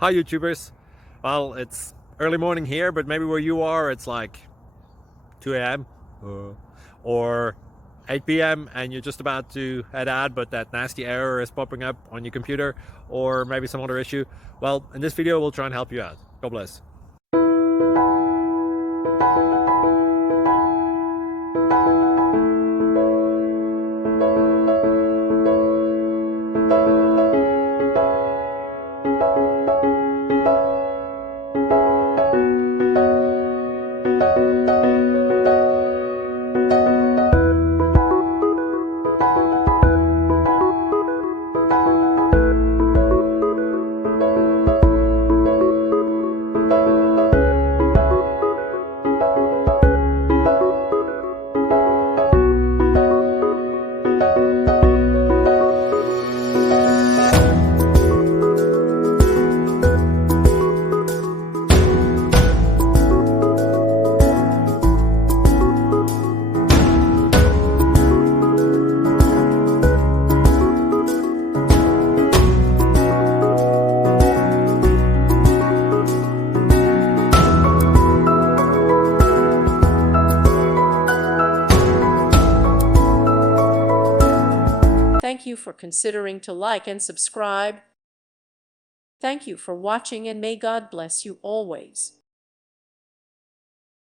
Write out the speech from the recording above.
Hi YouTubers. Well, it's early morning here, but maybe where you are it's like 2 a.m. or 8 p.m. and you're just about to head out, but that nasty error is popping up on your computer, or maybe some other issue. Well, in this video we'll try and help you out. God bless. Thank you for considering to like and subscribe. Thank you for watching, and may God bless you always.